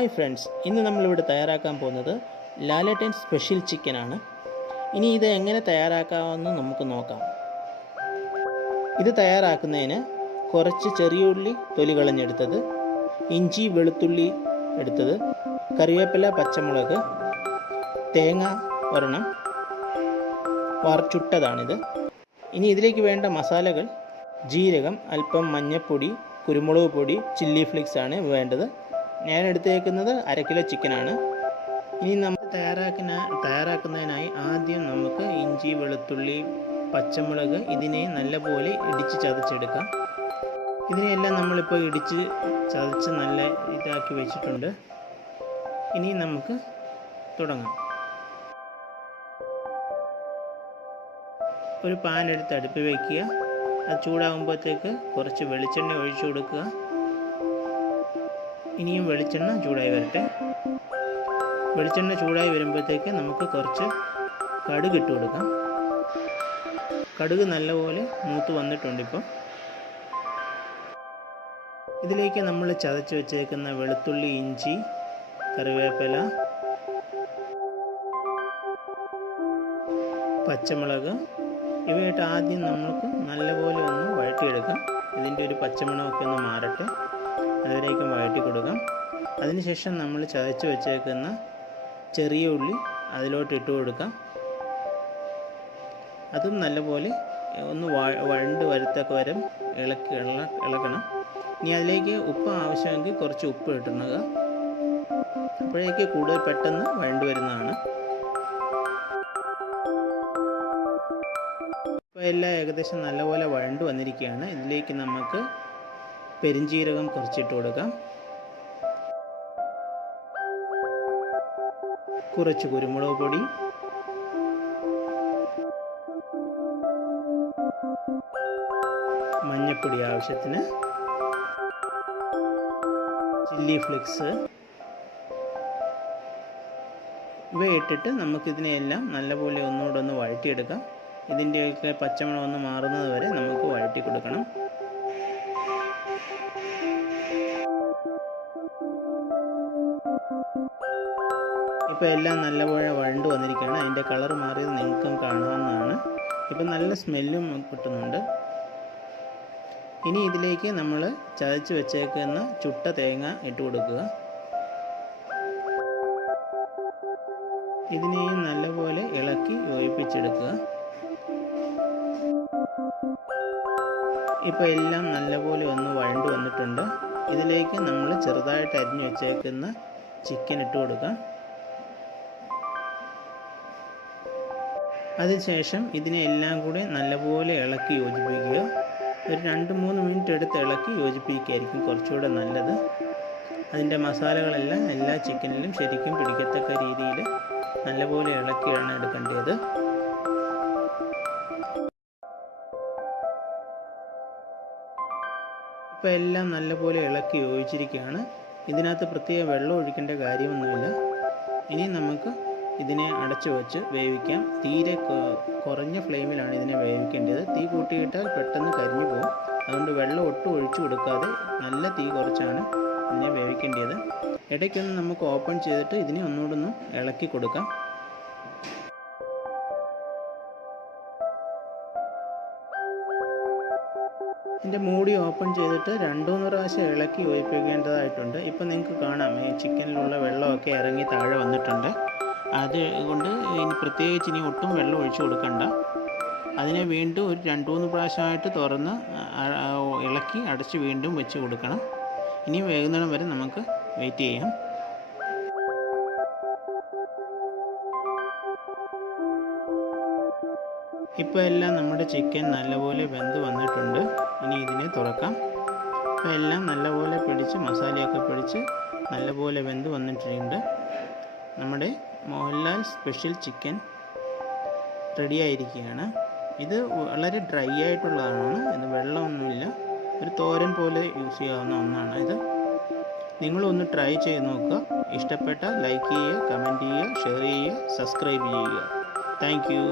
Hi friends, ഇന്ന് നമ്മളിവിടെ തയ്യാറാക്കാൻ പോകുന്നത് ലാലേട്ടൻ സ്പെഷ്യൽ ചിക്കനാണ്. ഇനി ഇത് എങ്ങനെ തയ്യാറാക്കാമെന്ന് നമുക്ക് നോക്കാം. ഇത് തയ്യാറാക്കുന്നതിന് കുറച്ച് ചെറിയ ഉള്ളി തൊലി കളഞ്ഞെടുത്തത്, ഇഞ്ചി വെളുത്തുള്ളി എടുത്തത്, കറിവേപ്പില പച്ചമുളക്, തേങ്ങ ഒരെണ്ണം ചുട്ടതാണിത്. ഇനി ഇതിലേക്ക് വേണ്ട മസാലകൾ ജീരകം, അല്പം മഞ്ഞൾപ്പൊടി, കുരുമുളക് പൊടി, ചില്ലി ഫ്ലേക്സ് ആണ് വേണ്ടത്. ഞാൻ എടുത്തേക്കുന്നത് 1/2 കിലോ ചിക്കനാണ്. ഇനി നമ്മൾ തയ്യാറാക്കുന്നതിനായി ആദ്യം നമുക്ക് ഇഞ്ചി വെളുത്തുള്ളി പച്ചമുളക് ഇതിനെ നല്ലപോലെ ഇടിച്ച് ചതച്ചെടുക്കാം. ഇതിനെയെല്ലാം നമ്മളിപ്പോൾ ഇടിച്ച് ചതച്ച് നല്ല ഇതാക്കി വെച്ചിട്ടുണ്ട്. ഇനി നമുക്ക് തുടങ്ങാം. ഒരു പാൻ എടുത്ത് അടുപ്പിൽ വയ്ക്കുക. അത് ചൂടാകുമ്പോഴത്തേക്ക് കുറച്ച് വെളിച്ചെണ്ണ ഒഴിച്ചു കൊടുക്കുക. ഇനിയും വെളിച്ചെണ്ണ ചൂടായി വരട്ടെ. വെളിച്ചെണ്ണ ചൂടായി വരുമ്പോഴത്തേക്ക് നമുക്ക് കുറച്ച് കടുക് ഇട്ട് കൊടുക്കാം. കടുക് നല്ലപോലെ മൂത്ത് വന്നിട്ടുണ്ട്. ഇപ്പോൾ ഇതിലേക്ക് നമ്മൾ ചതച്ച് വെച്ചേക്കുന്ന വെളുത്തുള്ളി, ഇഞ്ചി, കറിവേപ്പില, പച്ചമുളക് ഇവയായിട്ട് ആദ്യം നമുക്ക് നല്ലപോലെ ഒന്ന് വഴറ്റിയെടുക്കാം. ഇതിൻ്റെ ഒരു പച്ചമണമൊക്കെ ഒന്ന് മാറട്ടെ, അതിലേക്ക് വഴറ്റി കൊടുക്കാം. അതിനുശേഷം നമ്മൾ ചതച്ച് വെച്ചേക്കുന്ന ചെറിയ ഉള്ളി അതിലോട്ട് ഇട്ട് കൊടുക്കാം. അതും നല്ലപോലെ ഒന്ന് വഴണ്ട് വരത്തക്ക വരെ ഇളക്കണം. ഇനി അതിലേക്ക് ഉപ്പ് ആവശ്യമെങ്കിൽ കുറച്ച് ഉപ്പ് ഇട്ടുക. അപ്പോഴേക്ക് കൂടുതൽ പെട്ടെന്ന് വഴണ്ട് വരുന്നതാണ്. ഇപ്പോൾ എല്ലാം ഏകദേശം നല്ലപോലെ വഴണ്ട് വന്നിരിക്കുകയാണ്. ഇതിലേക്ക് നമുക്ക് പെരിഞ്ജീരകം കുറച്ചിട്ട് കൊടുക്കാം. കുറച്ച് കുരുമുളക് പൊടി, മഞ്ഞൾപ്പൊടി ആവശ്യത്തിന്, ചില്ലി ഫ്ലേക്സ് ഇവ ഇട്ടിട്ട് നമുക്കിതിനെയെല്ലാം നല്ലപോലെ ഒന്നുകൂടെ ഒന്ന് വഴറ്റിയെടുക്കാം. ഇതിൻ്റെയൊക്കെ പച്ചമണം ഒന്ന് മാറുന്നത് വരെ നമുക്ക് വഴറ്റി കൊടുക്കണം. ഇപ്പോൾ എല്ലാം നല്ലപോലെ വഴണ്ട് വന്നിരിക്കുകയാണ്. അതിൻ്റെ കളർ മാറിയത് നിങ്ങൾക്കും കാണാവുന്നതാണ്. ഇപ്പം നല്ല സ്മെല്ലും കിട്ടുന്നുണ്ട്. ഇനി ഇതിലേക്ക് നമ്മൾ ചതച്ച് വെച്ചേക്കുന്ന ചുട്ട തേങ്ങ ഇട്ട് കൊടുക്കുക. ഇതിനെയും നല്ലപോലെ ഇളക്കി യോജിപ്പിച്ചെടുക്കുക. ഇപ്പോൾ എല്ലാം നല്ലപോലെ ഒന്ന് വഴണ്ട് വന്നിട്ടുണ്ട്. ഇതിലേക്ക് നമ്മൾ ചെറുതായിട്ട് അരിഞ്ഞു വെച്ചേക്കുന്ന ചിക്കൻ ഇട്ട് കൊടുക്കാം. അതിനുശേഷം ഇതിനെ എല്ലാം കൂടെ നല്ലപോലെ ഇളക്കി യോജിപ്പിക്കുക. ഒരു 2-3 മിനിറ്റ് എടുത്ത് ഇളക്കി യോജിപ്പിക്കുകയായിരിക്കും കുറച്ചുകൂടെ നല്ലത്. അതിൻ്റെ മസാലകളെല്ലാം എല്ലാ ചിക്കനിലും ശരിക്കും പിടിക്കത്തക്ക രീതിയിൽ നല്ലപോലെ ഇളക്കിയാണ് എടുക്കേണ്ടത്. ഇപ്പോൾ എല്ലാം നല്ലപോലെ ഇളക്കി യോജിച്ചിരിക്കുകയാണ്. ഇതിനകത്ത് പ്രത്യേക വെള്ളം ഒഴിക്കേണ്ട കാര്യമൊന്നുമില്ല. ഇനി നമുക്ക് ഇതിനെ അടച്ചു വെച്ച് വേവിക്കാം. തീരെ കുറഞ്ഞ ഫ്ലെയിമിലാണ് ഇതിനെ വേവിക്കേണ്ടത്. തീ കൂട്ടിയിട്ടാൽ പെട്ടെന്ന് കരിഞ്ഞു പോകും. അതുകൊണ്ട് വെള്ളം ഒട്ടും ഒഴിച്ചു കൊടുക്കാതെ നല്ല തീ കുറച്ചാണ് ഇതിനെ വേവിക്കേണ്ടത്. ഇടയ്ക്കൊന്ന് നമുക്ക് ഓപ്പൺ ചെയ്തിട്ട് ഇതിനെ ഒന്നുകൂടെ ഇളക്കി കൊടുക്കാം. ഇതിൻ്റെ മൂടി ഓപ്പൺ ചെയ്തിട്ട് 2-3 പ്രാവശ്യം ഇളക്കി യോജിപ്പിക്കേണ്ടതായിട്ടുണ്ട്. ഇപ്പം നിങ്ങൾക്ക് കാണാം, ഈ ചിക്കനിലുള്ള വെള്ളമൊക്കെ ഇറങ്ങി താഴെ വന്നിട്ടുണ്ട്. അതുകൊണ്ട് പ്രത്യേകിച്ച് ഇനി ഒട്ടും വെള്ളം ഒഴിച്ചു കൊടുക്കണ്ട. അതിനെ വീണ്ടും ഒരു 2-3 പ്രാവശ്യമായിട്ട് തുറന്ന് ഇളക്കി അടച്ച് വീണ്ടും വെച്ച് കൊടുക്കണം. ഇനി വേകുന്നിടം വരെ നമുക്ക് വെയിറ്റ് ചെയ്യാം. ഇപ്പോൾ എല്ലാം നമ്മുടെ ചിക്കൻ നല്ലപോലെ വെന്ത് വന്നിട്ടുണ്ട്. ഇനി ഇതിനെ തുറക്കാം. ഇപ്പോൾ എല്ലാം നല്ലപോലെ പിടിച്ച് മസാലയൊക്കെ പിടിച്ച് നല്ലപോലെ വെന്ത് വന്നിട്ടുണ്ട്. നമ്മുടെ മോഹൻലാൽ സ്പെഷ്യൽ ചിക്കൻ റെഡി ആയിരിക്കുകയാണ്. ഇത് വളരെ ഡ്രൈ ആയിട്ടുള്ളതാണ്. ഇത് വെള്ളമൊന്നുമില്ല. ഒരു തോരൻ പോലെ യൂസ് ചെയ്യാവുന്ന ഒന്നാണ് ഇത്. നിങ്ങളൊന്ന് ട്രൈ ചെയ്ത് നോക്കുക. ഇഷ്ടപ്പെട്ടാൽ ലൈക്ക് ചെയ്യുക, കമൻറ്റ് ചെയ്യുക, ഷെയർ ചെയ്യുക, സബ്സ്ക്രൈബ് ചെയ്യുക. Thank you.